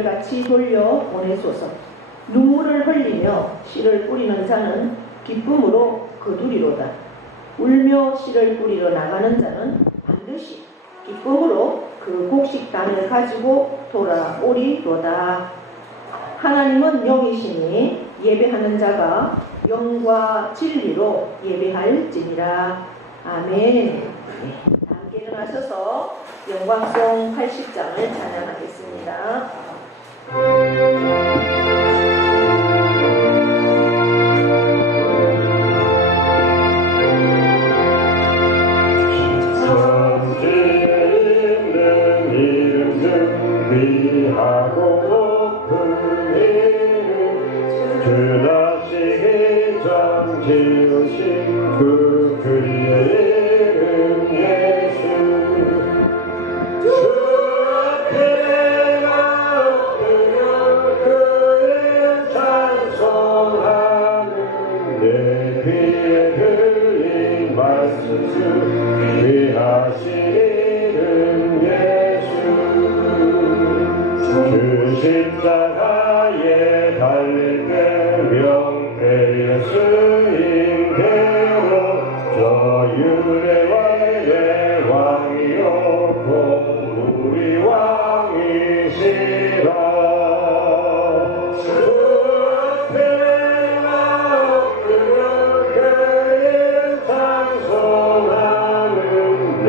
한결같이 돌려 보내소서. 눈물을 흘리며 씨를 뿌리는 자는 기쁨으로 거두리로다. 울며 씨를 뿌리러 나가는 자는 반드시 기쁨으로 그 곡식단을 가지고 돌아오리로다. 하나님은 영이시니 예배하는 자가 영과 진리로 예배할지니라. 아멘. 함께 일어나셔서 영광송 80장을 찬양하겠습니다. 십자가에 달린 명패의 주인 되어 저율의 왕이었고 우리 왕이시라. 주패가 엎드려 그의 찬송하는 내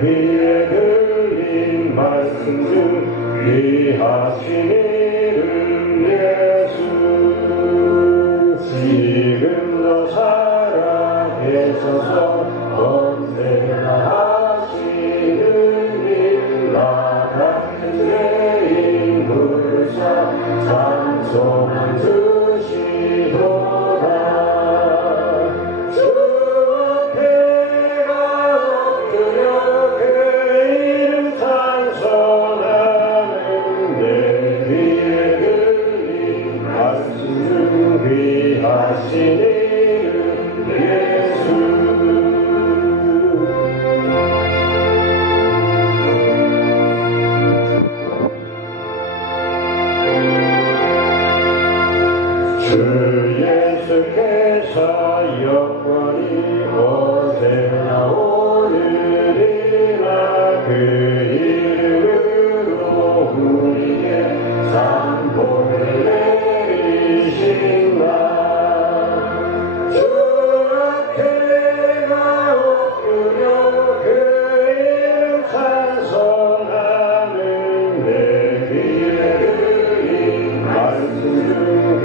귀에 들린 말씀 중 귀하신 이름 예수. 지금도 살아계셔서 언제나 하시는 일 나 같은 죄인 불사 찬송한 주시도다. 주패가 엎드려 그 이름 찬송하는 내 귀에 들린 말씀 귀하신 이름 예수. 주 예수께서 영원히 오세나 오늘이나 그 이름으로 우리에게 산복을 내리신다. 주 앞에가 엎드려 그 이름 찬송하는 내 귀에 들린 말씀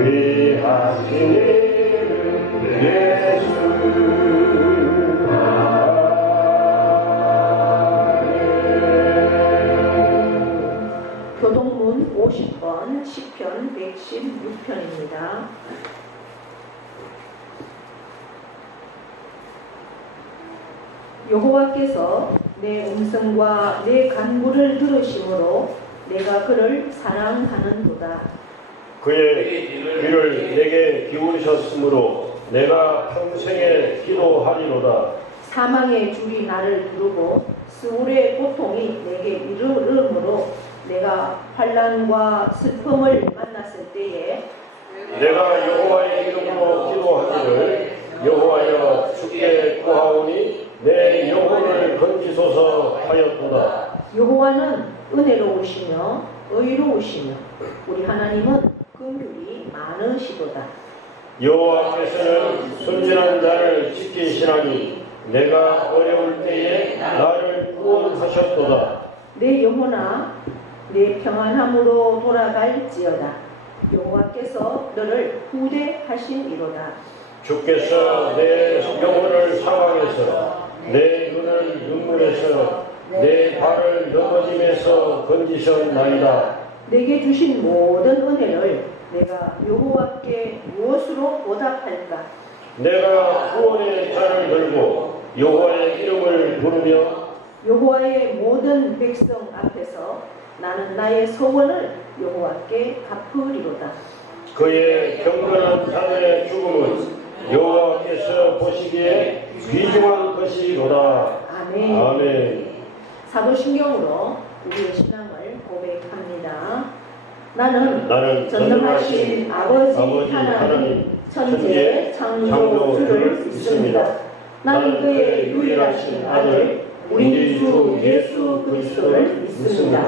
귀하신 이름 예수. 교동문 50번 시편 116편입니다. 여호와께서 내 음성과 내 간구를 들으심으로 내가 그를 사랑하는도다. 그의 귀를 내게 기울이셨으므로 내가 평생에 기도하리로다. 사망의 줄이 나를 두르고 스울의 고통이 내게 이르르므로 내가 환난과 슬픔을 만났을 때에 내가 여호와의 이름으로 기도하기를 여호와여 주께 구하오니 내 영혼을 건지소서 하였도다. 여호와는 은혜로우시며 의로우시며 우리 하나님은 긍휼이 많으시도다. 여호와께서는 순진한 자를 지키시나니 내가 어려울 때에 나를 구원하셨도다. 내 영혼아 내 평안함으로 돌아갈지어다. 여호와께서 너를 후대하시니로다. 주께서 내 영혼을 상황에서 내 눈을 눈물에서 내 발을 넘어짐에서 건지셨나이다. 내게 주신 모든 은혜를 내가 여호와께 무엇으로 보답할까? 내가 구원의 잔을 들고 여호와의 이름을 부르며 여호와의 모든 백성 앞에서 나는 나의 소원을 여호와께 갚으리로다. 그의 경건한 자들의 죽음은 여호와께서 보시기에 귀중한 것이로다. 아멘. 아멘. 사도신경으로 우리의 신앙을 고백합니다. 나는 전능하신 아버지 하나님 천지의 창조주를 믿습니다. 나는 그의 유일하신 아들 우리 주 예수 그리스도를 믿습니다.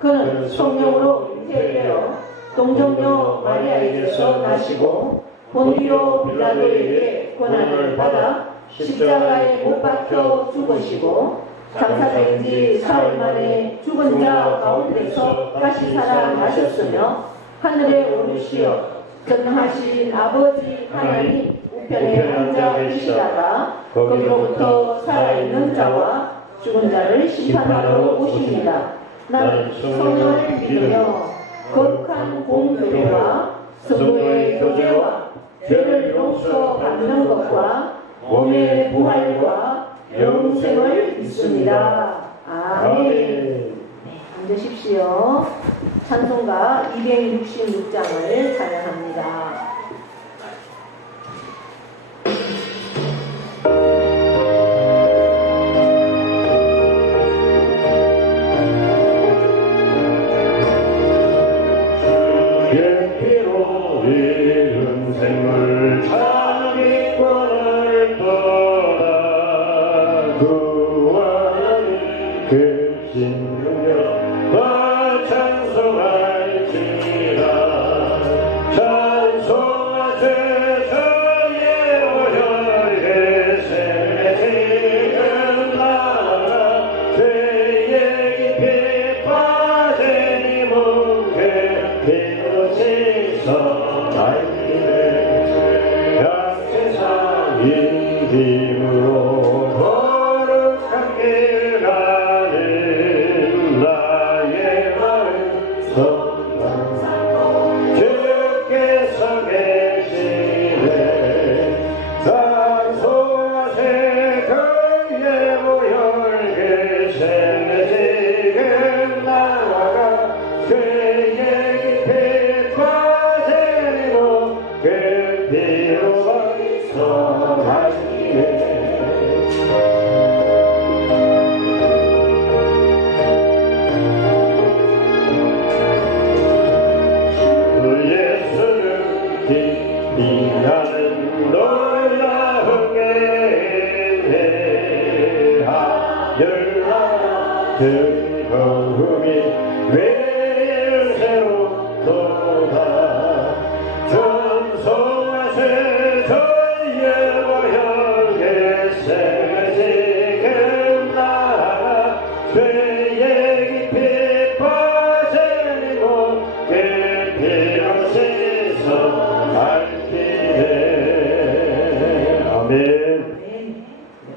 그는 성령으로 잉태되어 동정녀 마리아에게서 나시고 본디오 빌라도에게 고난을 받아 십자가에 못 박혀 죽으시고 장사된 지 사흘 만에 죽은 자 가운데서 다시 살아나셨으며 하늘에 오르시어 전능하신 아버지 하나님 우편에 앉아 계시다가 거기로부터 살아있는 자와 죽은 자를 심판하러 오십니다. 나는 성령을 믿으며 거룩한 공교회와 성도의 교제와 죄를 용서받는 것과 몸의 부활과 영생을 믿습니다. 아멘. 네, 앉으십시오. 찬송가 266장을 찬양합니다.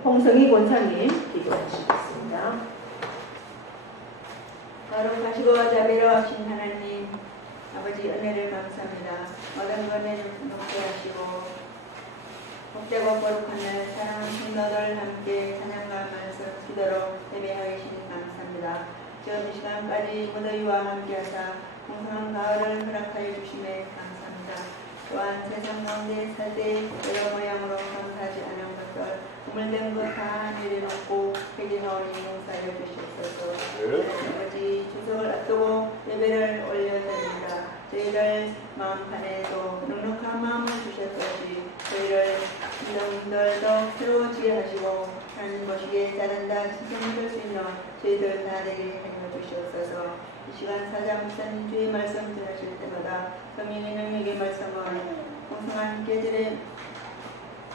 홍성희 권사님 기도하시겠습니다. 거룩하시고 자비로우신 하나님 아버지 은혜를 감사합니다. 모든 것에 높게 하시고 복되고 거룩한 날 사랑하는 성도들 함께 찬양과 말씀 주도록 예배하여 주시니 감사합니다. 지금 이 시간까지 무더위와 함께 하사 풍성한 가을을 허락하여 주심에 감사합니다. 또한 세상 가운데 살 때 여러 모양으로 감사하지 않은 것들 우물된 것 다 내려놓고 회개하오니 용서하여 주시옵소서. 아버지 추석을 앞두고 예배를 올려드립니다. 저희를 마음판에도 넉넉한 마음을 주셨듯이 저희를 인정들도 새로워지게 하시고 하나님 보시기에 잘한다 칭찬 믿을 수 있는 저희들 다 되게 하여 주시옵소서. 이 시간 사장 목사님 주의 말씀 전하실 때마다 성령의 능력의 말씀을 풍성한 계절의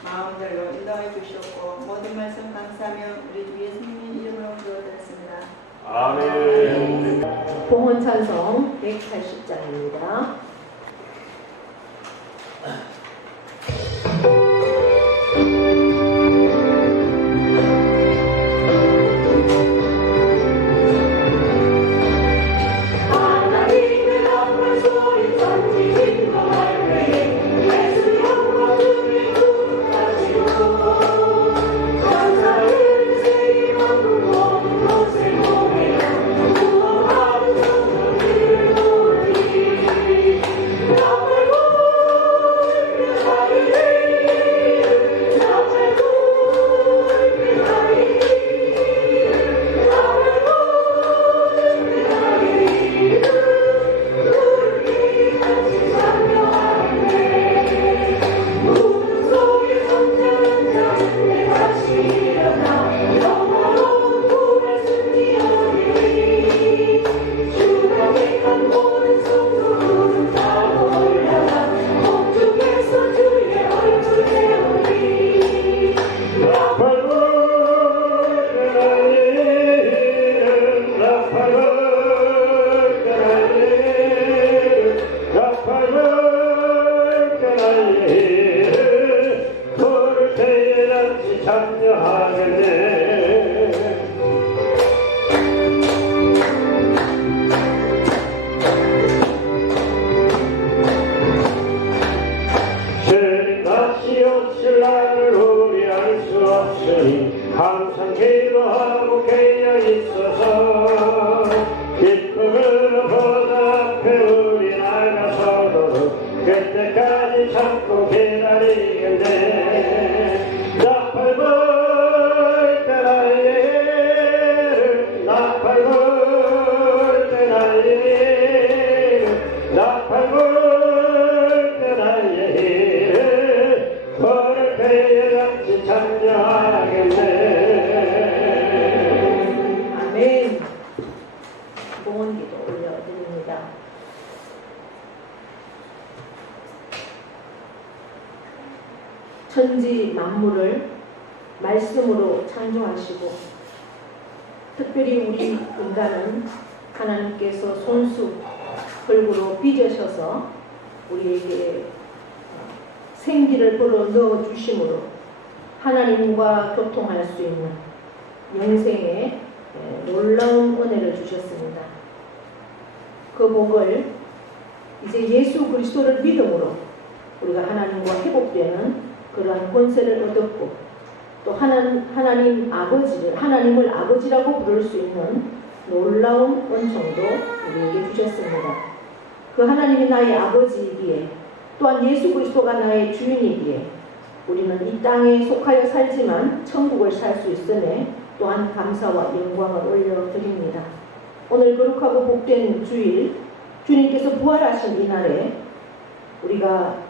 마음들로 인도하여 주시옵고 모든 말씀 감사하며 우리 주 예수님의 이름으로 기도드렸습니다. 아멘. 봉헌 찬송 180장입니다. Thank you. 천지 만물을 말씀으로 창조하시고 특별히 우리 인간은 하나님께서 손수 흙으로 빚으셔서 우리에게 생기를 불어 넣어 주심으로 하나님과 교통할 수 있는 영생의 놀라운 은혜를 주셨습니다. 그 복을 이제 예수 그리스도를 믿음으로 우리가 하나님과 회복되는 그러한 권세를 얻었고 또 하나님 아버지를 하나님을 아버지라고 부를 수 있는 놀라운 은총도 우리에게 주셨습니다. 그 하나님이 나의 아버지이기에 또한 예수 그리스도가 나의 주인이기에 우리는 이 땅에 속하여 살지만 천국을 살 수 있음에 또한 감사와 영광을 올려드립니다. 오늘 거룩하고 복된 주일, 주님께서 부활하신 이날에 우리가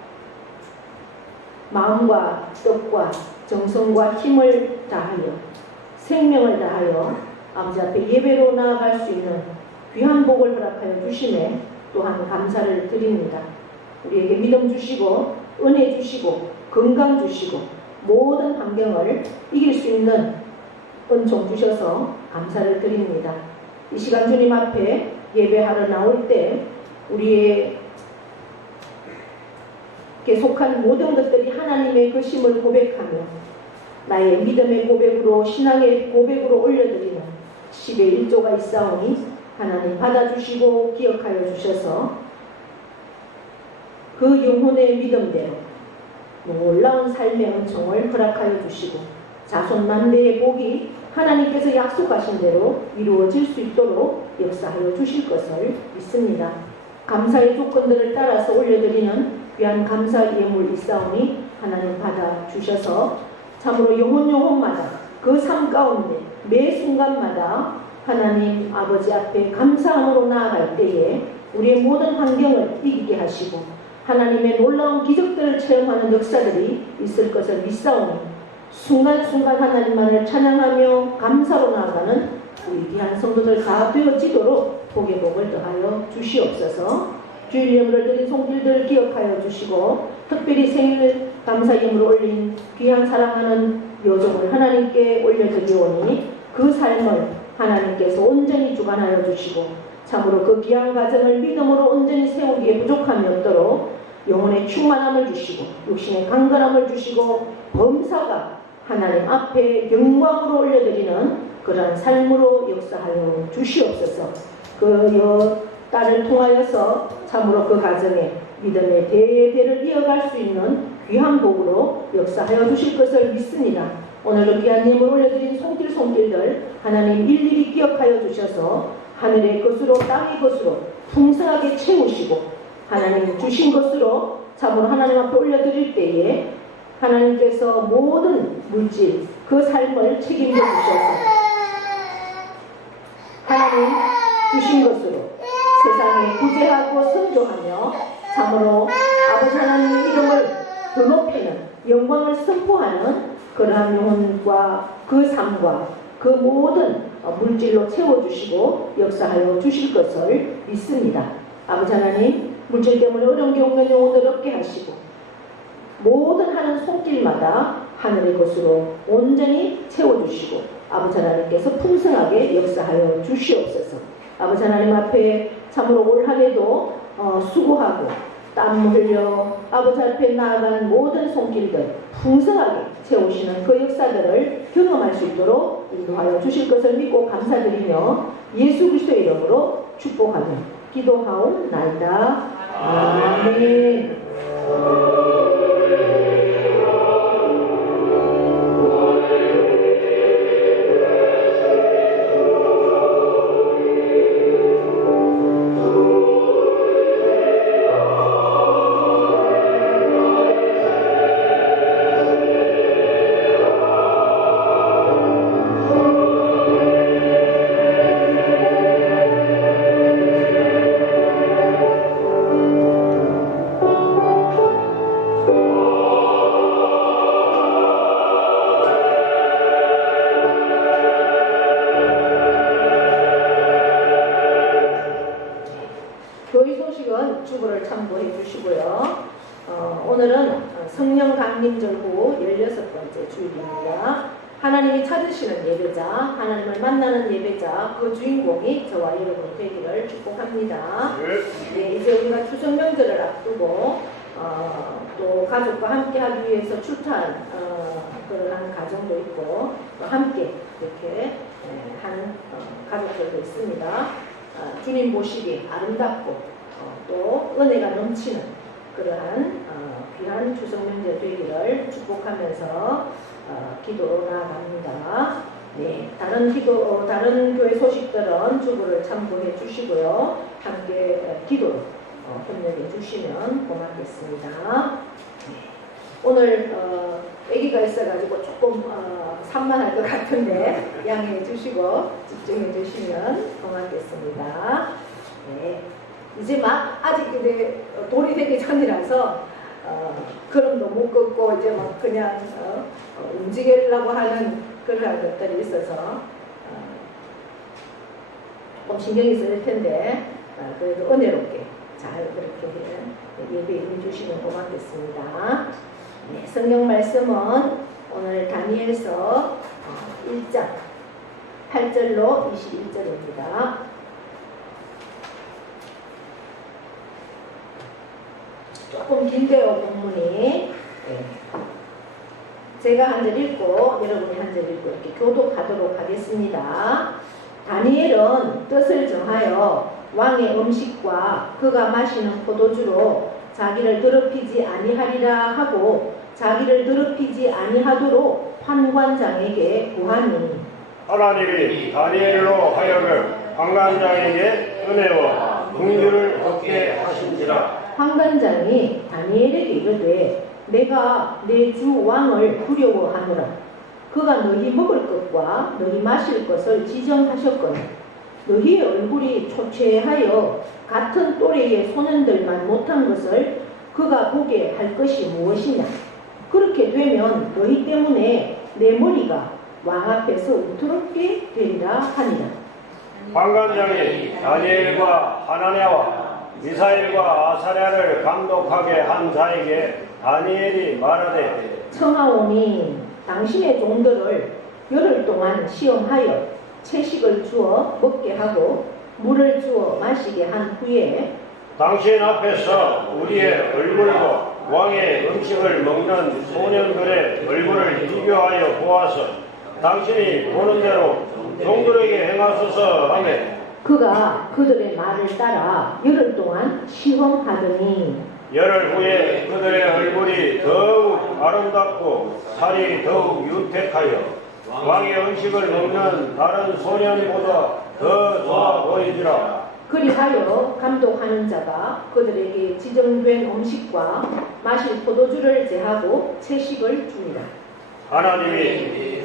마음과 뜻과 정성과 힘을 다하여 생명을 다하여 아버지 앞에 예배로 나아갈 수 있는 귀한 복을 허락하여 주심에 또한 감사를 드립니다. 우리에게 믿음 주시고 은혜 주시고 건강 주시고 모든 환경을 이길 수 있는 은총 주셔서 감사를 드립니다. 이 시간 주님 앞에 예배하러 나올 때 우리에게 속한 모든 것들이 하나님의 것임을 고백하며 나의 믿음의 고백으로 신앙의 고백으로 올려드리는 10의 1조가 있사오니 하나님 받아주시고 기억하여 주셔서 그 영혼의 믿음대로 놀라운 삶의 은총을 허락하여 주시고 자손 만대의 복이 하나님께서 약속하신 대로 이루어질 수 있도록 역사하여 주실 것을 믿습니다. 감사의 조건들을 따라서 올려드리는 귀한 감사 예물 있사오니 하나님 받아주셔서 참으로 영혼마다 그 삶 가운데 매 순간마다 하나님 아버지 앞에 감사함으로 나아갈 때에 우리의 모든 환경을 이기게 하시고 하나님의 놀라운 기적들을 체험하는 역사들이 있을 것을 믿사오니 순간순간 하나님만을 찬양하며 감사로 나아가는 우리 귀한 성도들 다 되어지도록 복의 복을 더하여 주시옵소서. 주일 예물을 드린 손길들 기억하여 주시고 특별히 생일 감사 예물을 올린 귀한 사랑하는 여종을 하나님께 올려드리오니 그 삶을 하나님께서 온전히 주관하여 주시고 참으로 그 귀한 가정을 믿음으로 온전히 세우기에 부족함이 없도록 영혼의 충만함을 주시고 육신의 강건함을 주시고 범사가 하나님 앞에 영광으로 올려드리는 그러한 삶으로 역사하여 주시옵소서. 그 딸을 통하여서 참으로 그 가정에 믿음의 대대를 이어갈 수 있는 귀한 복으로 역사하여 주실 것을 믿습니다. 오늘도 귀한 예물 올려드린 손길들 하나님 일일이 기억하여 주셔서 하늘의 것으로 땅의 것으로 풍성하게 채우시고 하나님 주신 것으로 참으로 하나님 앞에 올려드릴 때에 하나님께서 모든 물질 그 삶을 책임져 주셔서 하나님 주신 것으로 세상에 구제하고 선조하며 참으로 아버지 하나님의 이름을 더 높이는 영광을 선포하는 그러한 영혼과 그 삶과 그 모든 물질로 채워주시고 역사하여 주실 것을 믿습니다. 아버지 하나님 물질 때문에 어려운 게 없는 영혼을 얻게 하시고 모든 하는 손길마다 하늘의 것으로 온전히 채워주시고 아버지 하나님께서 풍성하게 역사하여 주시옵소서. 아버지 하나님 앞에 참으로 올 한해도 수고하고 땀 흘려 아버지 앞에 나아간 모든 손길들 풍성하게 채우시는 그 역사들을 경험할 수 있도록 인도하여 주실 것을 믿고 감사드리며 예수 그리스도의 이름으로 축복하며 기도하옵나이다. 아멘. 교회 소식은 주보를 참고해 주시고요. 오늘은 성령 강림절 후 16번째 주일입니다. 하나님이 찾으시는 예배자, 하나님을 만나는 예배자, 그 주인공이 저와 여러분 되기를 축복합니다. 네, 이제 우리가 추석 명절을 앞두고 또 가족과 함께 하기 위해서 출타한 그런 가정도 있고 또 함께 이렇게 하는 가족들도 있습니다. 주님 보시기 아름답고 또 은혜가 넘치는 그러한 귀한 추석 명절 되기를 축복하면서 기도로 나아갑니다. 네, 다른 교회 소식들은 주보를 참고해 주시고요. 함께 기도로 협력해 주시면 고맙겠습니다. 네, 오늘 아기가 있어가지고 조금 산만할 것 같은데 양해해 주시고 집중해 주시면 고맙겠습니다. 네, 이제 막 아직 이제 돌이 되기 전이라서 걸음도 못 걷고 이제 막 그냥 움직이려고 하는 그런 것들이 있어서 조금 신경이 쓰일 텐데 그래도 은혜롭게 잘 그렇게 예배해 주시면 고맙겠습니다. 네, 성경 말씀은 오늘 다니엘서 1장 8절로 21절입니다. 조금 긴데요, 본문이. 네. 제가 한 절 읽고 여러분이 한 절 읽고 이렇게 교독하도록 하겠습니다. 다니엘은 뜻을 정하여 왕의 음식과 그가 마시는 포도주로 자기를 더럽히지 아니하리라 하고 자기를 더럽히지 아니하도록 판관장에게 구하니 하나님이 다니엘로 하여금 판관장에게 은혜와 긍휼을 얻게 하신지라. 판관장이 다니엘에게 이르되 내가 내 주 왕을 두려워하노라. 그가 너희 먹을 것과 너희 마실 것을 지정하셨거늘 너희의 얼굴이 초췌하여 같은 또래의 소년들만 못한 것을 그가 보게 할 것이 무엇이냐. 그렇게 되면 너희 때문에 내 머리가 왕 앞에서 우트럽게 되리라 하니라. 판관장이 다니엘과 하나냐와 미사엘과 아사랴를 감독하게 한 자에게 다니엘이 말하되 청하오니 당신의 종들을 열흘 동안 시험하여 채식을 주어 먹게 하고 물을 주어 마시게 한 후에 당신 앞에서 우리의 얼굴과 왕의 음식을 먹는 소년들의 얼굴을 비교하여 보아서 당신이 보는 대로 종들에게 행하소서 하매 그가 그들의 말을 따라 열흘 동안 시험하더니 열흘 후에 그들의 얼굴이 더욱 아름답고 살이 더욱 윤택하여 왕의 음식을 먹는 다른 소년보다 더 좋아 보이더라. 그리하여 감독하는 자가 그들에게 지정된 음식과 마실 포도주를 제하고 채식을 줍니다. 하나님이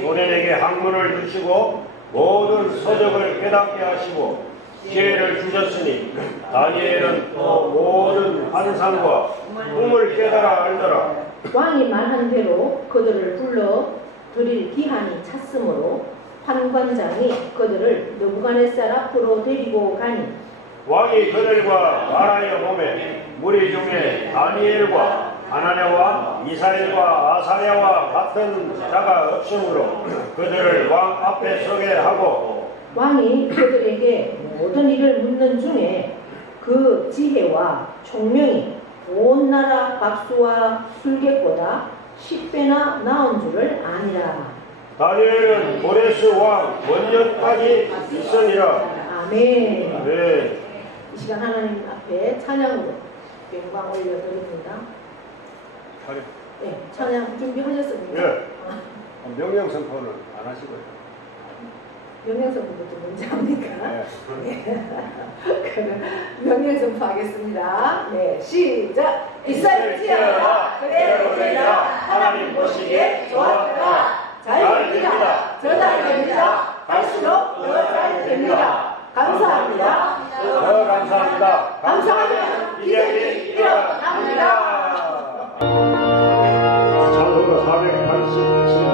소년에게 학문을 주시고 모든 서적을 깨닫게 하시고 기회를 주셨으니 다니엘은 또 모든 환상과 꿈을 깨달아 알더라. 왕이 말한 대로 그들을 불러 드릴 기한이 찼으므로 판관장이 그들을 느부갓네살 앞으로 데리고 가니 왕이 그들과 말하여 보매 무리 중에 다니엘과 하나냐와 미사엘과 아사랴와 같은 자가 없으므로 그들을 왕 앞에 서게 하고 왕이 그들에게 모든 일을 묻는 중에 그 지혜와 총명이 온 나라 박수와 술객보다 10배나 나은 줄을 아니라. 다니엘은 고레스 왕 원년까지 있으니라. 아멘. 네. 이 시간 하나님 앞에 찬양으로 영광 올려드립니다. 네, 찬양 준비하셨습니까? 예. 명령 선포는 안 하시고요. 명령선포부터 먼저 합니까? 네. 그럼 명령선포하겠습니다. 네, 시작! 있을지어다 그대로 되리라 하나님 보시기에 좋았더라 잘 됩니다. 더 됩니다. 갈수록 더 잘 됩니다. 감사합니다. 더 감사합니다. 감사하면 기적이 일어납니다. 찬송가 487장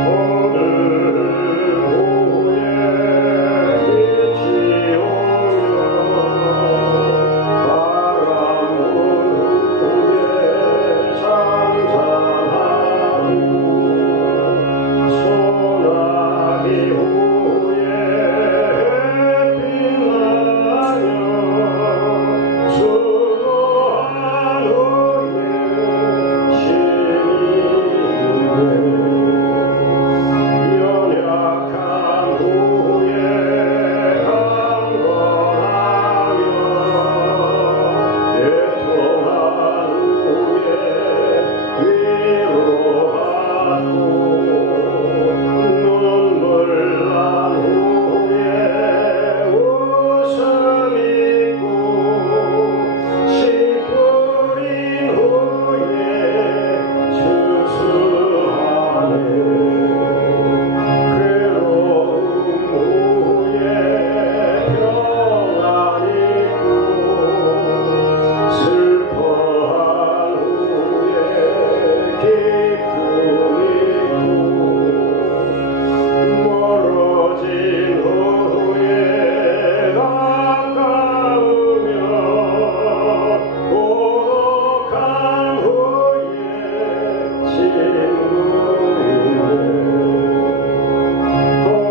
오늘 오후에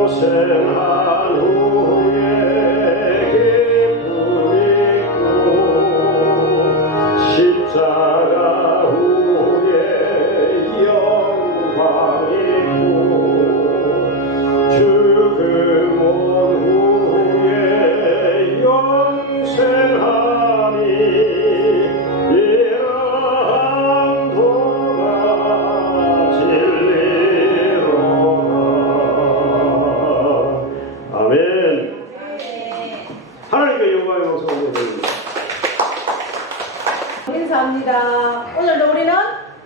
고생한 후에 기쁨이 있고 십자가 후에 영광이 있고 죽음 후에 영생하니 이러한 도가 진리로다. 아멘. 하나님께 영광의 박수 올려드립니다. 인사합니다. 오늘도 우리는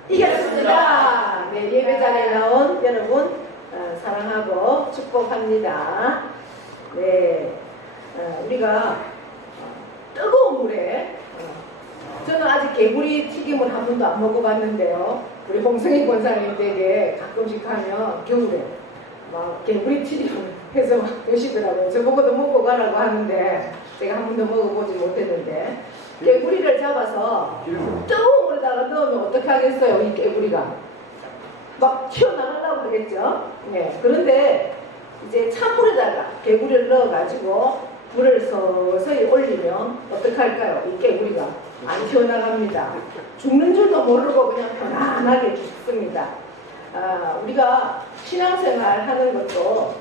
이겼습니다. 네, 예배자리에 나온 여러분 사랑하고 축복합니다. 네, 우리가 뜨거운 물에 저는 아직 개구리 튀김을 한 번도 안 먹어봤는데요. 우리 홍성희 권사님 댁에 가끔씩 가면 겨울에 막 개구리 튀김을 해서 막 드시더라고요. 저보고도 먹어가라고 하는데 제가 한 번도 먹어보지 못했는데 개구리를 잡아서 뜨거운 물에다가 넣으면 어떻게 하겠어요? 이 개구리가 막 튀어나가려고 그러겠죠. 네. 그런데 이제 찬물에다가 개구리를 넣어가지고 물을 서서히 올리면 어떻게 할까요? 이 개구리가 안 튀어나갑니다. 죽는 줄도 모르고 그냥 편안하게 죽습니다. 우리가 신앙생활 하는 것도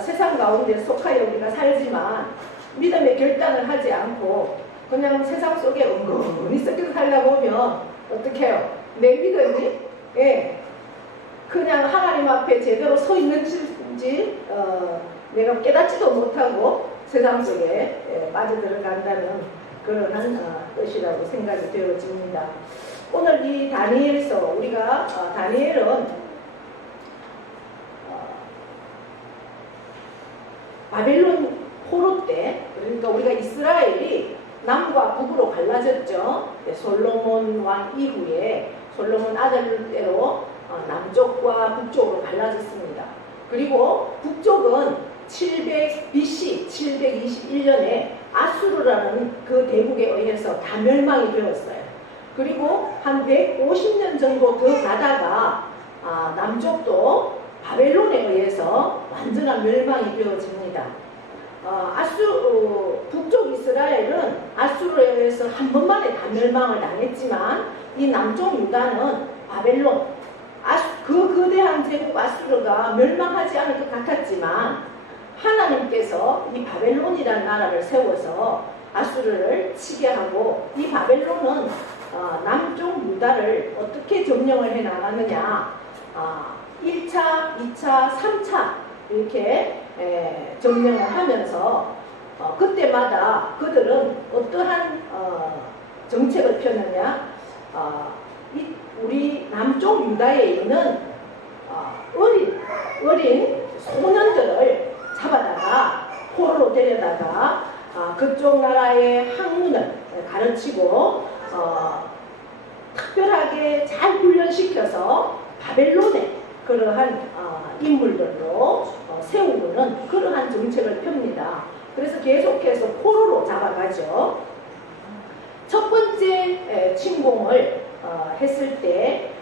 세상 가운데 속하여 우리가 살지만 믿음의 결단을 하지 않고 그냥 세상 속에 은근히 섞여서 살다 보면 어떻게 해요? 내 믿음이 그냥 하나님 앞에 제대로 서 있는지 내가 깨닫지도 못하고 세상 속에 빠져들어간다는 그런 뜻이라고 생각이 되어집니다. 오늘 이 다니엘서 우리가 다니엘은 바벨론 포로 때 그러니까 우리가 이스라엘이 남과 북으로 갈라졌죠. 솔로몬 왕 이후에 솔로몬 아들 때로 남쪽과 북쪽으로 갈라졌습니다. 그리고 북쪽은 700 BC 721년에 아수르라는 그 대국에 의해서 다 멸망이 되었어요. 그리고 한 150년 정도 더 가다가 남쪽도 바벨론에 의해서 완전한 멸망이 되어집니다. 북쪽 이스라엘은 아수르에 의해서 한 번만에 다 멸망을 당했지만 이 남쪽 유다는 바벨론 그 거대한 제국 아수르가 멸망하지 않을 것 같았지만 하나님께서 이 바벨론이라는 나라를 세워서 아수르를 치게 하고 이 바벨론은 남쪽 유다를 어떻게 점령을 해 나가느냐 1차, 2차, 3차 이렇게 점령을 하면서 그때마다 그들은 어떠한 정책을 펴느냐 우리 남쪽 유다에 있는 어린 소년들을 잡아다가 포로로 데려다가 그쪽 나라의 학문을 가르치고 특별하게 잘 훈련시켜서 바벨론에 그러한 인물들로 세우는 그러한 정책을 펴니다. 그래서 계속해서 포로로 잡아가죠. 첫 번째 침공을 했을 때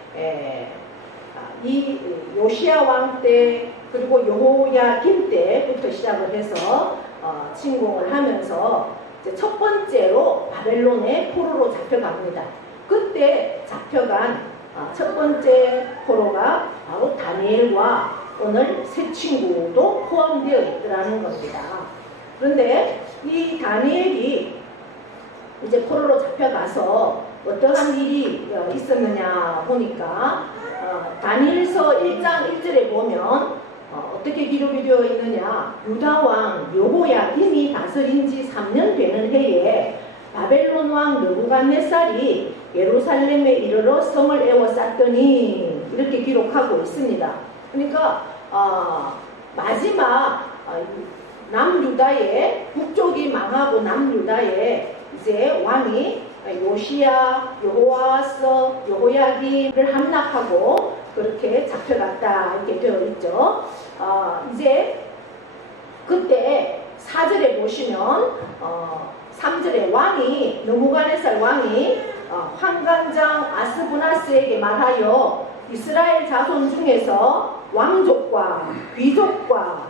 이 요시야 왕 때 그리고 여호야김 때부터 시작을 해서 침공을 하면서 이제 첫 번째로 바벨론의 포로로 잡혀갑니다. 그때 잡혀간 첫 번째 포로가 바로 다니엘과 오늘 새 친구도 포함되어 있더라는 겁니다. 그런데 이 다니엘이 이제 포로로 잡혀가서 어떠한 일이 있었느냐 보니까 다니엘서 1장 1절에 보면 어떻게 기록이 되어 있느냐 유다왕 여호야김이 다스린 지 3년 되는 해에 바벨론 왕 느부갓네살이 예루살렘에 이르러 성을 에워쌌더니 이렇게 기록하고 있습니다. 그러니까 마지막 남유다의 북쪽이 망하고 남유다의 이제 왕이 요시야, 여호아스, 여호야김을 함락하고 그렇게 잡혀갔다 이렇게 되어 있죠. 이제 그때 4절에 보시면 3절에 왕이 느부갓네살 왕이 환관장 아스부나스에게 말하여 이스라엘 자손 중에서 왕족과 귀족과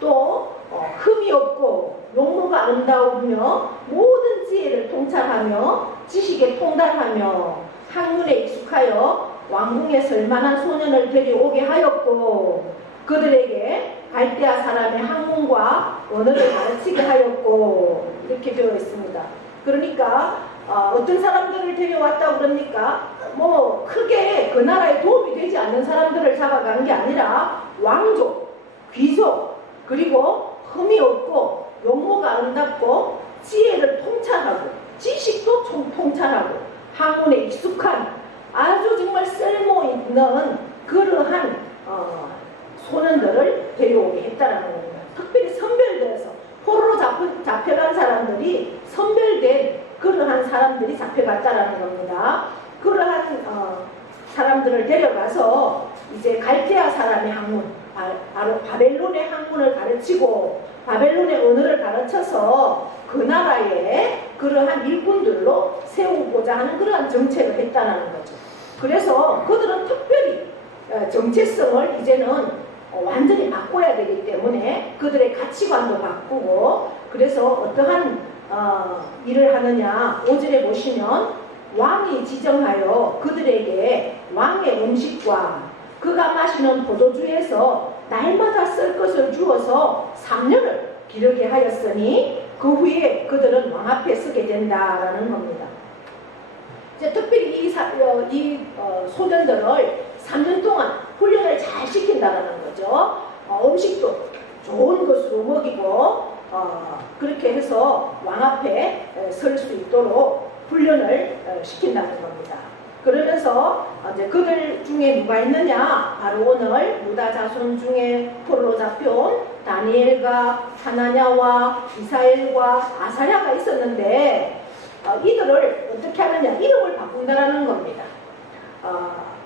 또 흠이 없고 용모가 아름다우며 모든 지혜를 통찰하며 지식에 통달하며 학문에 익숙하여 왕궁에 설만한 소년을 데려오게 하였고 그들에게 갈대아 사람의 학문과 언어를 가르치게 하였고 이렇게 되어 있습니다. 그러니까 어떤 사람들을 데려왔다고 그럽니까? 뭐 크게 그 나라에 도움이 되지 않는 사람들을 잡아간 게 아니라 왕족, 귀족, 그리고 흠이 없고 용모가 아름답고 지혜를 통찰하고 지식도 통찰하고 학문에 익숙한 아주 정말 쓸모있는 그러한 소년들을 데려오게 했다라는 겁니다. 특별히 선별되어서 포로로 잡혀간 사람들이 선별된 그러한 사람들이 잡혀갔다라는 겁니다. 그러한 사람들을 데려가서 이제 갈대아 사람의 학문, 바로 바벨론의 학문을 가르치고 바벨론의 언어를 가르쳐서 그 나라에 그러한 일꾼들로 세우고자 하는 그러한 정책을 했다는 거죠. 그래서 그들은 특별히 정체성을 이제는 완전히 바꿔야 되기 때문에 그들의 가치관도 바꾸고 그래서 어떠한 일을 하느냐 5절에 보시면 왕이 지정하여 그들에게 왕의 음식과 그가 마시는 포도주에서 날마다 쓸 것을 주어서 3년을 기르게 하였으니 그 후에 그들은 왕 앞에 서게 된다라는 겁니다. 이제 특별히 이 소년들을 3년 동안 훈련을 잘 시킨다는 거죠. 음식도 좋은 것으로 먹이고 그렇게 해서 왕 앞에 설 수 있도록 훈련을 시킨다는 겁니다. 그러면서 이제 그들 중에 누가 있느냐? 바로 오늘 유다 자손 중에 포로로 잡혀온 다니엘과 하나냐와 이사엘과 아사랴가 있었는데 이들을 어떻게 하느냐? 이름을 바꾼다라는 겁니다.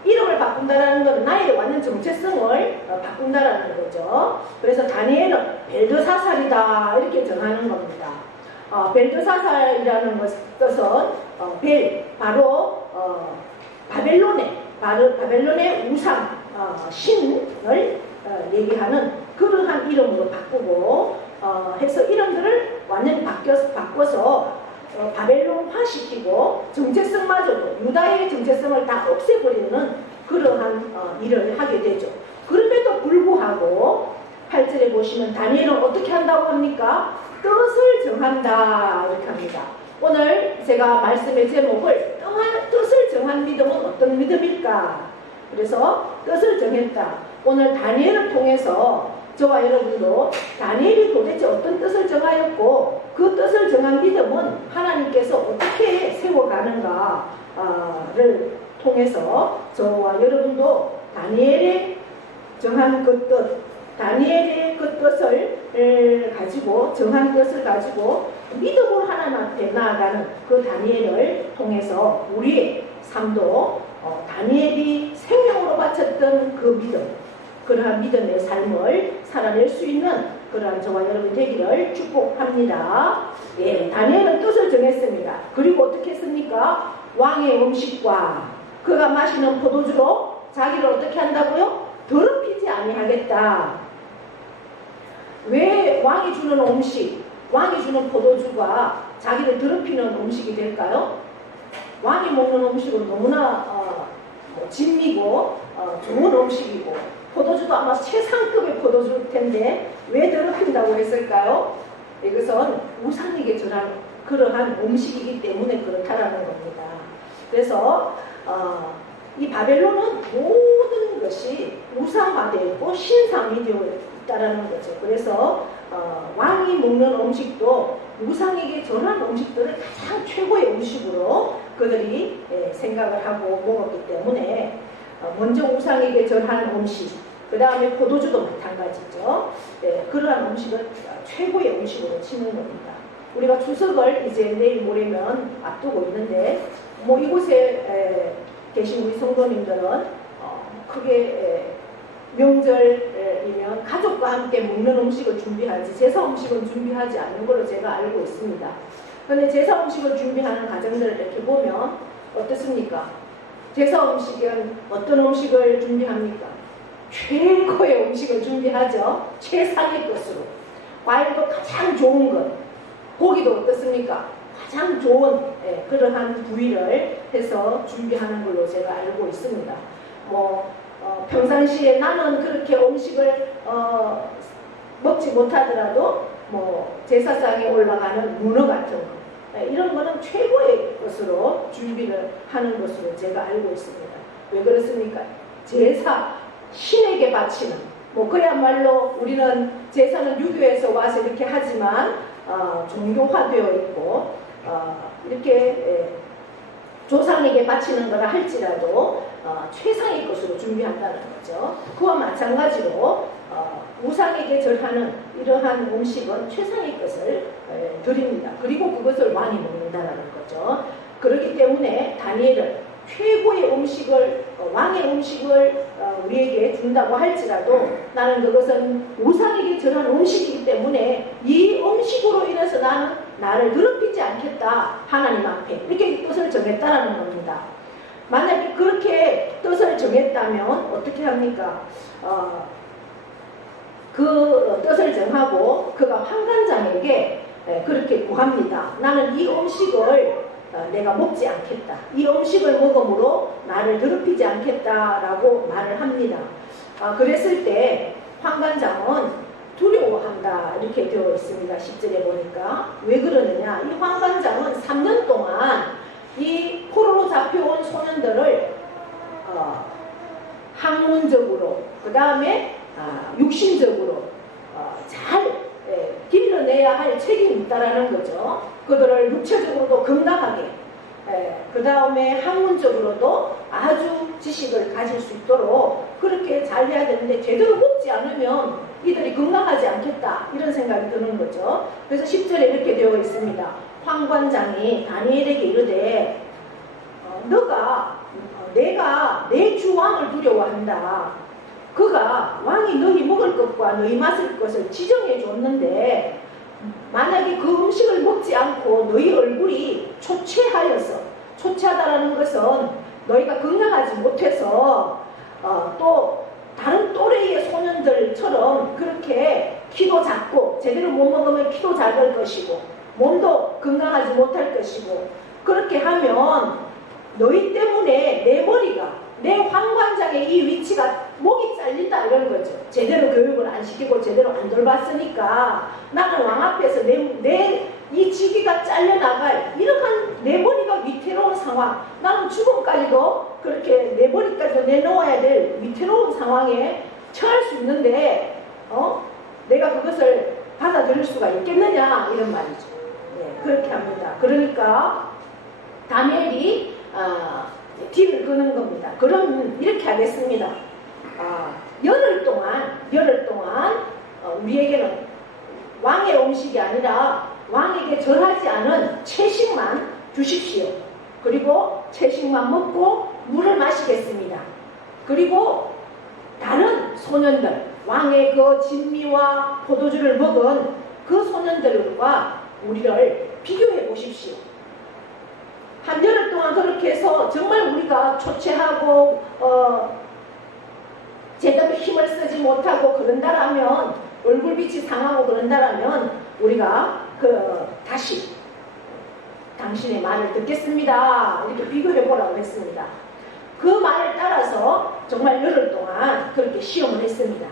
이름을 바꾼다라는 것은 나의 완전 정체성을 바꾼다라는 거죠. 그래서 다니엘은 벨드사살이다 이렇게 정하는 겁니다. 벨드사살이라는 것은 바로 바벨론의 우상 신을 얘기하는 그러한 이름으로 바꾸고 해서 이름들을 완전히 바꿔서 바벨론화시키고 정체성마저도 유다의 정체성을 다 없애버리는 그러한 일을 하게 되죠. 그럼에도 불구하고 8절에 보시면 다니엘은 어떻게 한다고 합니까? 뜻을 정한다 이렇게 합니다. 오늘 제가 말씀의 제목을 뜻을 정한 믿음은 어떤 믿음일까? 그래서 뜻을 정했다. 오늘 다니엘을 통해서 저와 여러분도 다니엘이 도대체 어떤 뜻을 정하였고 그 뜻을 정한 믿음은 하나님께서 어떻게 세워가는가를 통해서 저와 여러분도 다니엘의 정한 그 뜻, 다니엘의 그 뜻을 가지고 정한 뜻을 가지고 믿음으로 하나님 앞에 나아가는 그 다니엘을 통해서 우리의 삶도 다니엘이 생명으로 바쳤던 그 믿음, 그러한 믿음의 삶을 살아낼 수 있는 그러한 저와 여러분 되기를 축복합니다. 예, 다니엘은 뜻을 정했습니다. 그리고 어떻게 했습니까? 왕의 음식과 그가 마시는 포도주로 자기를 어떻게 한다고요? 더럽히지 아니하겠다. 왜 왕이 주는 음식, 왕이 주는 포도주가 자기를 더럽히는 음식이 될까요? 왕이 먹는 음식은 너무나 진미고 좋은 음식이고 포도주도 아마 최상급의 포도주일 텐데 왜 더럽힌다고 했을까요? 이것은 우상에게 전한 그러한 음식이기 때문에 그렇다라는 겁니다. 그래서 이 바벨론은 모든 것이 우상화되어 있고 신상이 되어 있다라는 거죠. 그래서 왕이 먹는 음식도 우상에게 전한 음식들을 가장 최고의 음식으로 그들이 생각을 하고 먹었기 때문에 먼저 우상에게 전한 음식, 그 다음에 포도주도 마찬가지죠. 그러한 음식을 최고의 음식으로 치는 겁니다. 우리가 추석을 이제 내일 모레면 앞두고 있는데 뭐 이곳에 계신 우리 성도님들은 크게 명절이면 가족과 함께 먹는 음식을 준비하지 제사 음식은 준비하지 않는 걸로 제가 알고 있습니다. 그런데 제사 음식을 준비하는 가정들을 이렇게 보면 어떻습니까? 제사 음식은 어떤 음식을 준비합니까? 최고의 음식을 준비하죠. 최상의 것으로. 과일도 가장 좋은 것, 고기도 어떻습니까? 가장 좋은 그러한 부위를 해서 준비하는 걸로 제가 알고 있습니다. 평상시에 나는 그렇게 음식을 먹지 못하더라도 제사상에 올라가는 문어 같은 거, 이런 거는 최고의 것으로 준비를 하는 것으로 제가 알고 있습니다. 왜 그렇습니까? 제사, 신에게 바치는, 그야말로 우리는 제사는 유교에서 와서 이렇게 하지만 종교화되어 있고 이렇게 조상에게 바치는 거라 할지라도 최상의 것으로 준비한다는 거죠. 그와 마찬가지로 우상에게 절하는 이러한 음식은 최상의 것을 드립니다. 그리고 그것을 왕이 먹는다는 거죠. 그렇기 때문에 다니엘은 최고의 음식을, 왕의 음식을 우리에게 준다고 할지라도 나는 그것은 우상에게 절한 음식이기 때문에 이 음식으로 인해서 나는 나를 더럽히지 않겠다, 하나님 앞에. 이렇게 뜻을 정했다라는 겁니다. 만약에 그렇게 뜻을 정했다면 어떻게 합니까? 그 뜻을 정하고 그가 환관장에게 그렇게 구합니다. 나는 이 음식을 내가 먹지 않겠다. 이 음식을 먹음으로 나를 더럽히지 않겠다라고 말을 합니다. 그랬을 때 환관장은 두려워한다 이렇게 되어 있습니다. 10절에 보니까. 왜 그러느냐? 이 환관장은 3년 동안 이 포로로 잡혀온 소년들을 학문적으로, 그 다음에 육신적으로 잘 길러내야 할 책임이 있다라는 거죠. 그들을 육체적으로도 건강하게, 그 다음에 학문적으로도 아주 지식을 가질 수 있도록 그렇게 잘 해야 되는데 제대로 먹지 않으면 이들이 건강하지 않겠다, 이런 생각이 드는 거죠. 그래서 10절에 이렇게 되어 있습니다. 환관장이 다니엘에게 이르되 내가 내 주 왕을 두려워한다. 그가 왕이 너희 먹을 것과 너희 마실 것을 지정해 줬는데 만약에 그 음식을 먹지 않고 너희 얼굴이 초췌하여서, 초췌하다라는 것은 너희가 건강하지 못해서 또 다른 또래의 소년들처럼 그렇게 키도 작고 제대로 못 먹으면 키도 작을 것이고 몸도 건강하지 못할 것이고, 그렇게 하면 너희 때문에 내 머리가, 내 환관장의 이 위치가 목이 잘린다 이런 거죠. 제대로 교육을 안 시키고 제대로 안 돌봤으니까 나는 왕 앞에서 내 이 직위가 잘려나갈 이러한 내 머리가 위태로운 상황, 나는 죽음까지도 그렇게 내 머리까지도 내놓아야 될 위태로운 상황에 처할 수 있는데 내가 그것을 받아들일 수가 있겠느냐, 이런 말이죠. 그렇게 합니다. 그러니까 다니엘이 뒤를 끄는 겁니다. 그럼 이렇게 하겠습니다. 열흘 동안 우리에게는 왕의 음식이 아니라 왕에게 절하지 않은 채식만 주십시오. 그리고 채식만 먹고 물을 마시겠습니다. 그리고 다른 소년들, 왕의 그 진미와 포도주를 먹은 그 소년들과 우리를 비교해 보십시오. 한 열흘 동안 그렇게 해서 정말 우리가 초췌하고 제대로 힘을 쓰지 못하고 그런다라면, 얼굴빛이 상하고 그런다라면 우리가 다시 당신의 말을 듣겠습니다, 이렇게 비교해 보라고 했습니다. 그 말을 따라서 정말 열흘 동안 그렇게 시험을 했습니다.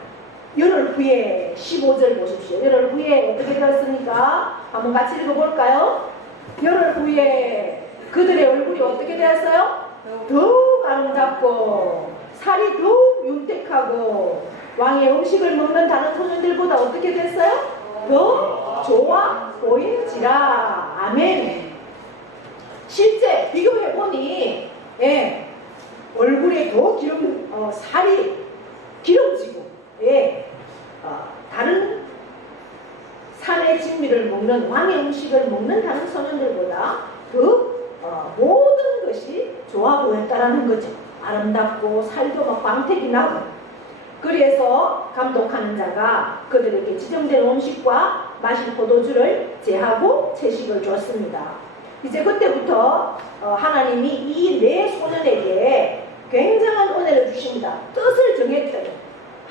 열흘 후에 15절 보십시오. 열흘 후에 어떻게 되었습니까? 한번 같이 읽어볼까요? 열흘 후에 그들의 얼굴이 어떻게 되었어요? 더욱 아름답고 살이 더욱 윤택하고 왕의 음식을 먹는 다른 소년들보다 어떻게 됐어요? 더 좋아 보이는지라. 아멘. 실제 비교해보니 얼굴에 더 살이 기름지고 다른 산의 진미를 먹는, 왕의 음식을 먹는 다른 소년들보다 더 모든 것이 좋아 보였다라는 거죠. 아름답고 살도 막 광택이 나고. 그래서 감독하는 자가 그들에게 지정된 음식과 마실 포도주를 제하고 채식을 줬습니다. 이제 그때부터 하나님이 이 네 소년에게 굉장한 은혜를 주십니다. 뜻을 정했더니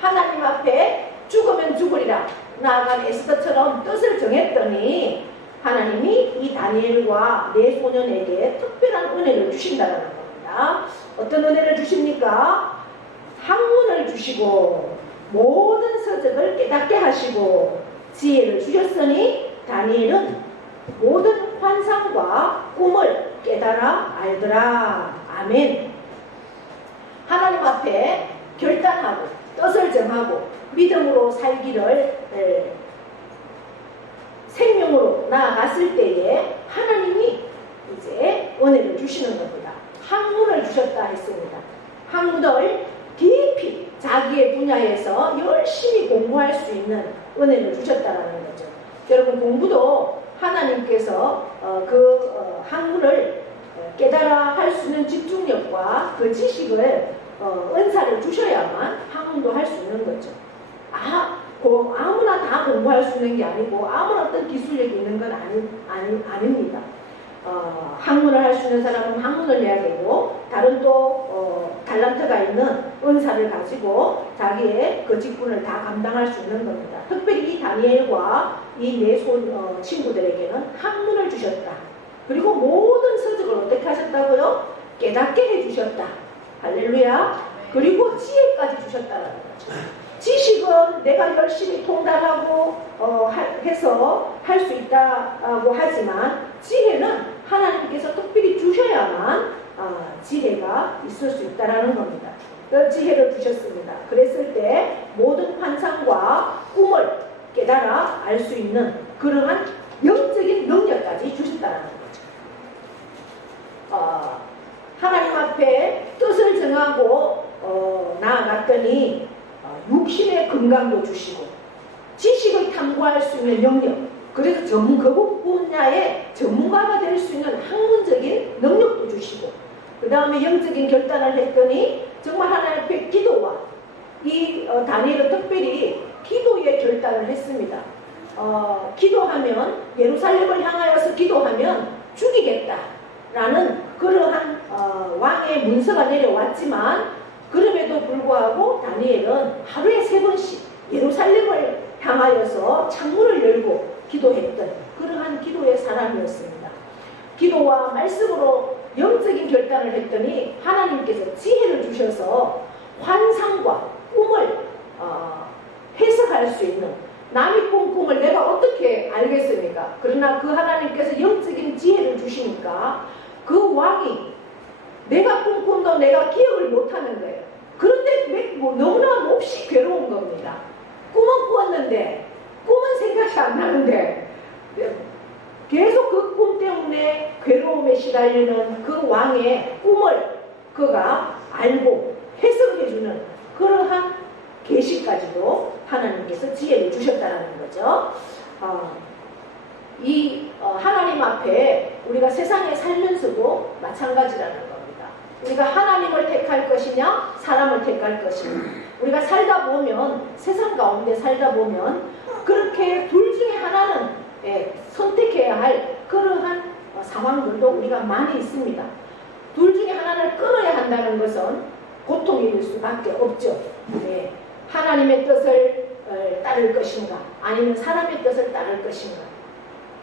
하나님 앞에 죽으면 죽으리라 나아간 에스더처럼 뜻을 정했더니 하나님이 이 다니엘과 네 소년에게 특별한 은혜를 주신다는 겁니다. 어떤 은혜를 주십니까? 학문을 주시고 모든 서적을 깨닫게 하시고 지혜를 주셨으니 다니엘은 모든 환상과 꿈을 깨달아 알더라. 아멘. 하나님 앞에 결단하고 뜻을 정하고 믿음으로 살기를 생명으로 나아갔을 때에 하나님이 이제 은혜를 주시는 겁니다. 학문을 주셨다 했습니다. 학문을 깊이 자기의 분야에서 열심히 공부할 수 있는 은혜를 주셨다라는 거죠. 여러분 공부도 하나님께서 학문을 깨달아 할 수 있는 집중력과 그 지식을 은사를 주셔야만 학문도 할 수 있는 거죠. 아무나 다 공부할 수 있는 게 아니고 아무나 어떤 기술력이 있는 건 아닙니다. 학문을 할 수 있는 사람은 학문을 해야 되고 다른 또 달란트가 있는 은사를 가지고 자기의 그 직분을 다 감당할 수 있는 겁니다. 특별히 이 다니엘과 이 네 친구들에게는 학문을 주셨다. 그리고 모든 서적을 어떻게 하셨다고요? 깨닫게 해주셨다. 할렐루야. 그리고 지혜까지 주셨다는 거죠. 지식은 내가 열심히 통달하고 해서 할 수 있다고 하지만 지혜는 하나님께서 특별히 주셔야만 지혜가 있을 수 있다는 겁니다. 그 지혜를 주셨습니다. 그랬을 때 모든 환상과 꿈을 깨달아 알 수 있는 그러한 영적인 능력까지 주셨다는 거죠. 하나님 앞에 뜻을 정하고 나아갔더니 육신의 건강도 주시고 지식을 탐구할 수 있는 영역, 그래서 그 분야의 전문가가 될 수 있는 학문적인 능력도 주시고 그 다음에 영적인 결단을 했더니 정말 하나님 앞에 기도와 이 다니엘은 특별히 기도의 결단을 했습니다. 기도하면 예루살렘을 향하여서 기도하면 죽이겠다라는 그러한 왕의 문서가 내려왔지만 그럼에도 불구하고 다니엘은 하루에 3번씩 예루살렘을 향하여서 창문을 열고 기도했던 그러한 기도의 사람이었습니다. 기도와 말씀으로 영적인 결단을 했더니 하나님께서 지혜를 주셔서 환상과 꿈을 해석할 수 있는 남이 꾼 꿈을 내가 어떻게 알겠습니까? 그러나 그 하나님께서 영적인 지혜를 주시니까 그 왕이 내가 꾼 꿈도 내가 기억을 못하는 거예요. 그런데 너무나 몹시 괴로운 겁니다. 꿈은 꾸었는데 꿈은 생각이 안 나는데 계속 그 꿈 때문에 괴로움에 시달리는 그 왕의 꿈을 그가 알고 해석해주는 그러한 계시까지도 하나님께서 지혜를 주셨다는 거죠. 하나님 앞에 우리가 세상에 살면서도 마찬가지라는 겁니다. 우리가 하나님을 택할 것이냐 사람을 택할 것이냐, 우리가 살다 보면 세상 가운데 살다 보면 그렇게 둘 중에 하나는 선택해야 할 그러한 상황들도 우리가 많이 있습니다. 둘 중에 하나를 끊어야 한다는 것은 고통일 수밖에 없죠. 하나님의 뜻을 따를 것인가 아니면 사람의 뜻을 따를 것인가,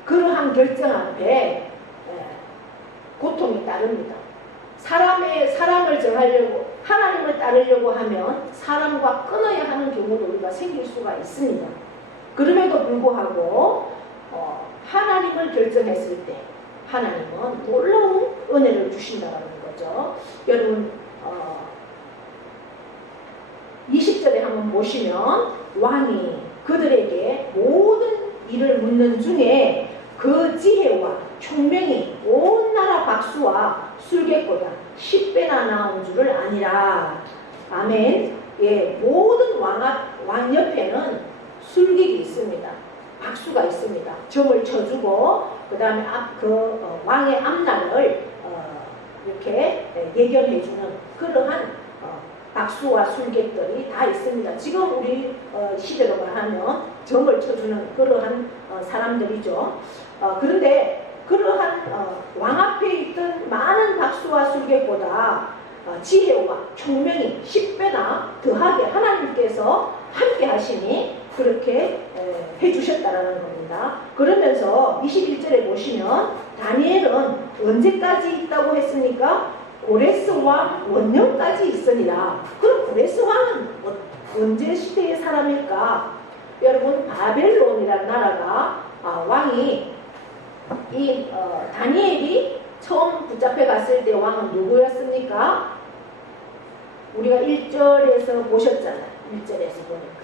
그러한 결정 앞에 고통이 따릅니다. 사람을 정하려고 하나님을 따르려고 하면 사람과 끊어야 하는 경우도 우리가 생길 수가 있습니다. 그럼에도 불구하고 하나님을 결정했을 때 하나님은 놀라운 은혜를 주신다는 거죠. 여러분 20절에 한번 보시면 왕이 그들에게 모든 일을 묻는 중에 그 지혜와 총명이 온 나라 박수와 술객보다 10배나 나온 줄을 아니라. 아멘. 모든 왕 옆에는 술객이 있습니다. 박수가 있습니다. 점을 쳐주고 그 다음에 왕의 앞날을 이렇게 예견해주는 그러한 박수와 술객들이 다 있습니다. 지금 우리 시대로 말하면 점을 쳐주는 그러한 사람들이죠. 그런데 그러한 왕 앞에 있던 많은 박수와 술객보다 지혜와 총명이 10배나 더하게 하나님께서 함께 하시니 그렇게 해주셨다라는 겁니다. 그러면서 21절에 보시면 다니엘은 언제까지 있다고 했습니까? 고레스 왕 원년까지 있으니라. 그럼 고레스 왕은 언제 시대의 사람일까? 여러분, 바벨론이라는 나라가 왕이 다니엘이 처음 붙잡혀 갔을 때 왕은 누구였습니까? 우리가 1절에서 보셨잖아요. 1절에서 보니까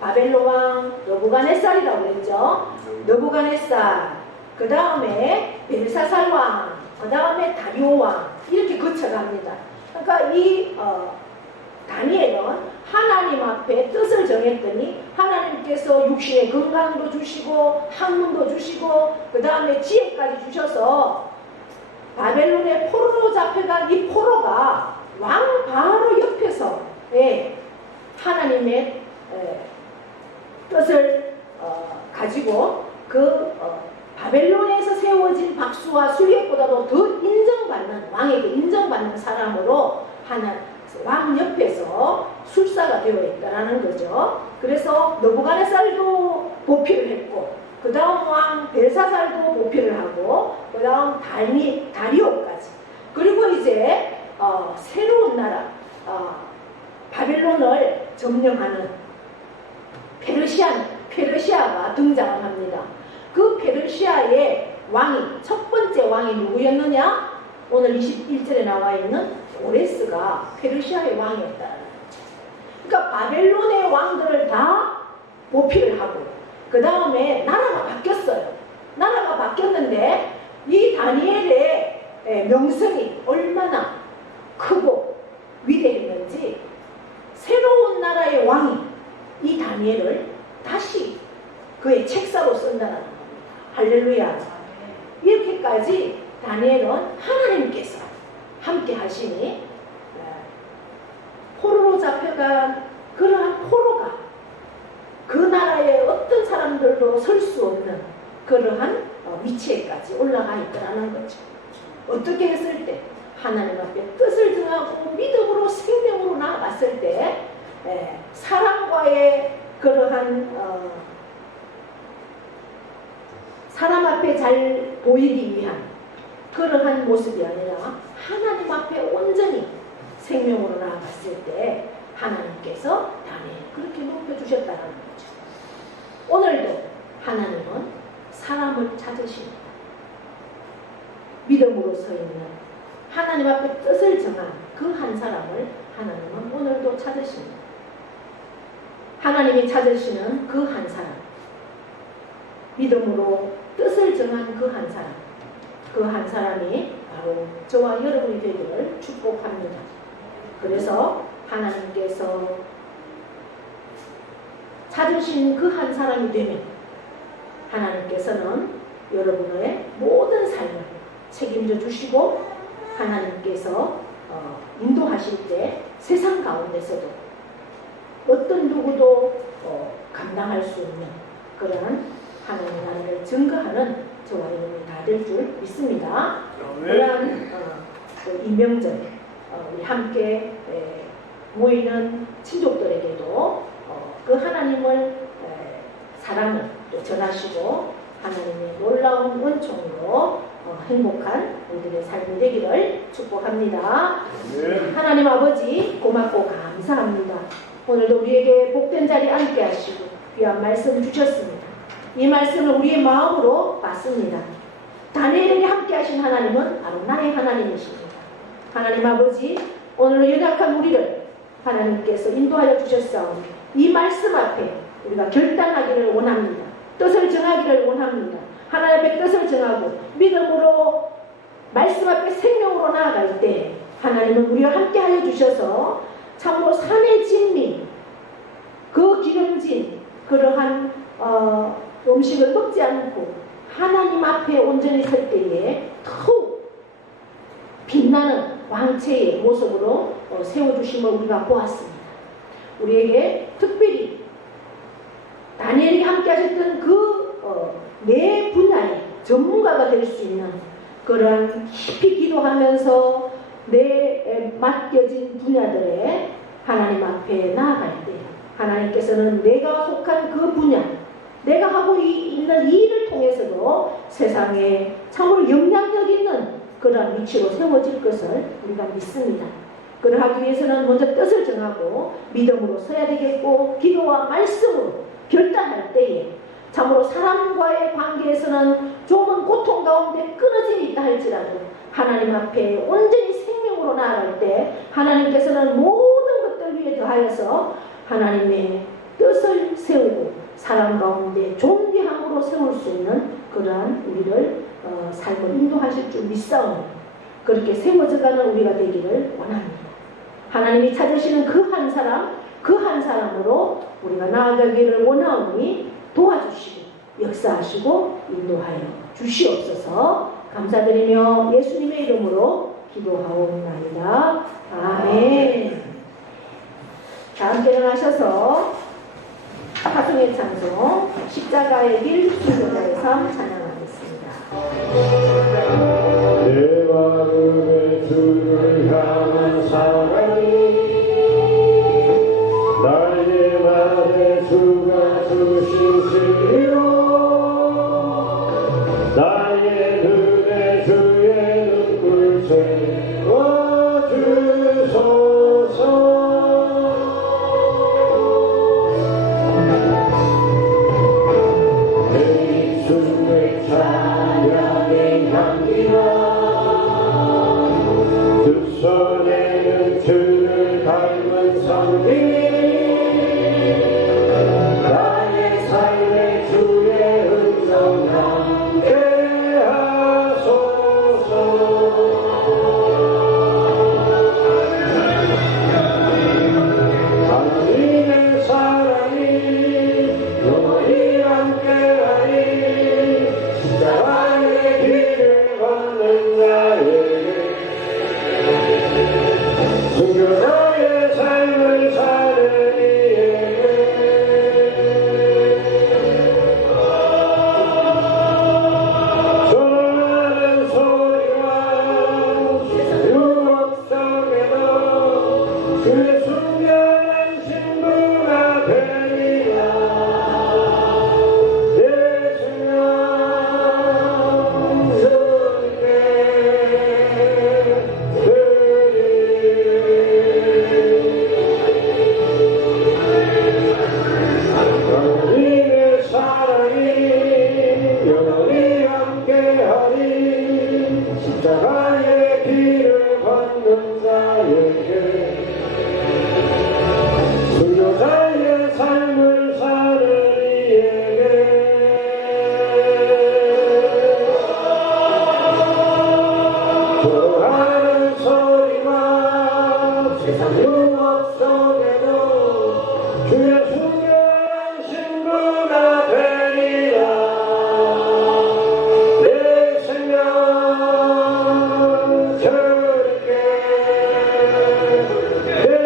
바벨론 왕 느부갓네살이라고 그랬죠. 느부갓네살, 그 다음에 벨사살 왕, 그 다음에 다리오 왕, 이렇게 거쳐갑니다. 그러니까 이 다니엘은 하나님 앞에 뜻을 정했더니 하나님께서 육신의 건강도 주시고 학문도 주시고 그 다음에 지혜까지 주셔서 바벨론의 포로로 잡혀간 이 포로가 왕 바로 옆에서 하나님의 뜻을 가지고 그 바벨론에서 세워진 박수와 수렵보다도 더 인정받는, 왕에게 인정받는 사람으로 왕 옆에서 술사가 되어 있다라는 거죠. 그래서 느부갓네살도 보필을 했고, 그 다음 왕 벨사살도 보필을 하고, 그 다음 다리오까지. 그리고 이제 새로운 나라 바벨론을 점령하는 페르시아가 등장을 합니다. 그 페르시아의 왕이, 첫 번째 왕이 누구였느냐? 오늘 21절에 나와 있는 고레스가 페르시아의 왕이었다는 거죠. 그러니까 바벨론의 왕들을 다 보필을 하고 그 다음에 나라가 바뀌었어요. 나라가 바뀌었는데 이 다니엘의 명성이 얼마나 크고 위대했는지 새로운 나라의 왕이 이 다니엘을 다시 그의 책사로 쓴다는 겁니다. 할렐루야. 이렇게까지 다니엘은 하나님께서 함께 하시니 포로로 잡혀간 그러한 포로가 그 나라의 어떤 사람들도 설 수 없는 그러한 위치에까지 올라가 있더라는 거죠. 어떻게 했을 때? 하나님 앞에 뜻을 정하고 믿음으로 생명으로 나아갔을 때 사람과의 그러한 사람 앞에 잘 보이기 위한 그러한 모습이 아니라 하나님 앞에 온전히 생명으로 나아갔을 때 하나님께서 다니엘 그렇게 높여주셨다는 거죠. 오늘도 하나님은 사람을 찾으십니다. 믿음으로 서 있는 하나님 앞에 뜻을 정한 그 한 사람을 하나님은 오늘도 찾으십니다. 하나님이 찾으시는 그 한 사람, 믿음으로 뜻을 정한 그 한 사람, 그 한 사람이 바로 저와 여러분이 되기를 축복합니다. 그래서 하나님께서 찾으신 그 한 사람이 되면 하나님께서는 여러분의 모든 삶을 책임져 주시고 하나님께서 인도하실 때 세상 가운데서도 어떤 누구도 감당할 수 없는 그러한 하나님 나라를 증거하는 저와 여러분이 다 될 줄 믿습니다. 그러한 이명절 우리 함께 모이는 친족들에게도 그 하나님을 사랑을 또 전하시고 하나님의 놀라운 은총으로 행복한 우리들의 삶이 되기를 축복합니다. 하나님 아버지 고맙고 감사합니다. 오늘도 우리에게 복된 자리 앉게 하시고 귀한 말씀 주셨습니다. 이 말씀을 우리의 마음으로 받습니다. 다니엘에게 함께 하신 하나님은 바로 나의 하나님이십니다. 하나님 아버지 오늘 연약한 우리를 하나님께서 인도하여 주셨사오니 이 말씀 앞에 우리가 결단하기를 원합니다. 뜻을 정하기를 원합니다. 하나님의 뜻을 정하고 믿음으로 말씀 앞에 생명으로 나아갈 때 하나님은 우리와 함께 하여 주셔서 참으로 산의 진미 그 기름진 그러한 음식을 먹지 않고 하나님 앞에 온전히 설 때에 더욱 빛나는 왕체의 모습으로 세워주심을 우리가 보았습니다. 우리에게 특별히 다니엘에게 함께 하셨던 그 내 분야의 전문가가 될 수 있는 그런 깊이 기도하면서 내 맡겨진 분야들에 하나님 앞에 나아갈 때 하나님께서는 내가 속한 그 분야, 내가 하고 있는 이 일을 통해서도 세상에 참으로 영향력 있는 그런 위치로 세워질 것을 우리가 믿습니다. 그러하기 위해서는 먼저 뜻을 정하고 믿음으로 서야 되겠고, 기도와 말씀으로 결단할 때에 참으로 사람과의 관계에서는 조금은 고통 가운데 끊어짐이 있다 할지라도 하나님 앞에 온전히 생명으로 나아갈 때 하나님께서는 모든 것들 위에 더하여서 하나님의 뜻을 세우고 사람 가운데 존귀함으로 세울 수 있는 그러한 우리를 삶을 인도하실 줄 믿사오니 그렇게 세워져가는 우리가 되기를 원합니다. 하나님이 찾으시는 그 한 사람, 그 한 사람으로 우리가 나아가기를 원하오니 도와주시고 역사하시고 인도하여 주시옵소서. 감사드리며 예수님의 이름으로 기도하옵나이다. 아멘. 자, 함께 일어나셔서 파송의 찬송 십자가의 길 순교자의 삶 찬양하겠습니다. 내 마음에 주를 향한 사랑이 나의 말에 주가 주신 시로 나의 눈에 주의 눈물 채워주소서. 두 손에는 주를 닮은 성기 나의 삶의 주의 음성 함께 하소서. 하나님의 사랑이 영원히 함께하니 십자가의 길을 걷는 자에게 순교자의 삶을 사는 이에게 전하는 소리와 유혹 속에도 그의 순결한 신부가 되리라. 내 생명 주께 하나님의 사랑이 영원히 함께하리. 십자가의 길을 걷는 자에게 순교자의 삶을 사는 이에게 기도하는 소리와 세상 유혹 속에도 주의 순결한 신부가 되리라. 내 생명 주께 내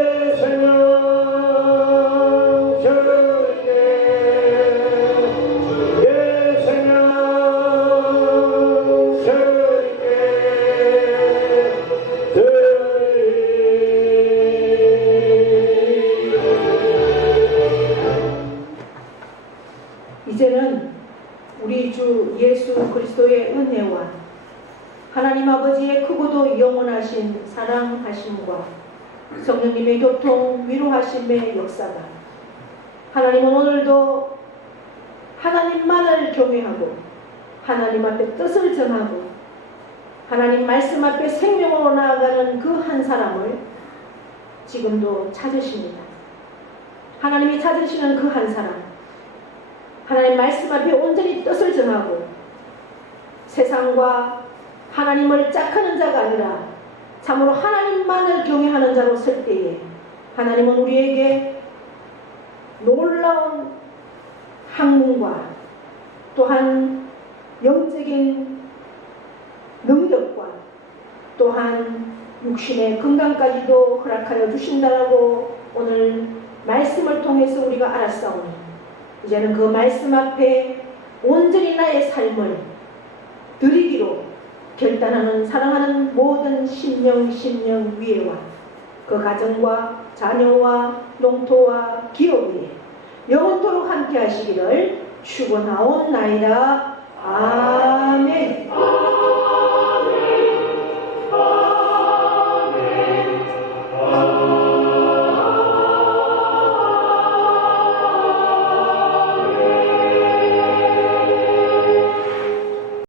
생명 주께 내 생명 이제는 우리 주 예수 그리스도의 은혜와 하나님 아버지의 크고도 영원하신 사랑하심과 성령님의 교통 위로하심의 역사가 하나님은 오늘도 하나님만을 경외하고 하나님 앞에 뜻을 정하고 하나님 말씀 앞에 생명으로 나아가는 그 한 사람을 지금도 찾으십니다. 하나님이 찾으시는 그 한 사람, 하나님 말씀 앞에 온전히 뜻을 정하고 세상과 하나님을 짝하는 자가 아니라 참으로 하나님만을 경외하는 자로 설 때에 하나님은 우리에게 놀라운 학문과 또한 영적인 능력과 또한 육신의 건강까지도 허락하여 주신다라고 오늘 말씀을 통해서 우리가 알았사오니 이제는 그 말씀 앞에 온전히 나의 삶을 드리기로 결단하는 사랑하는 모든 심령 위에와 그 가정과 자녀와 농토와 기업 위에 영원토록 함께 하시기를 축원하옵나이다. 아멘.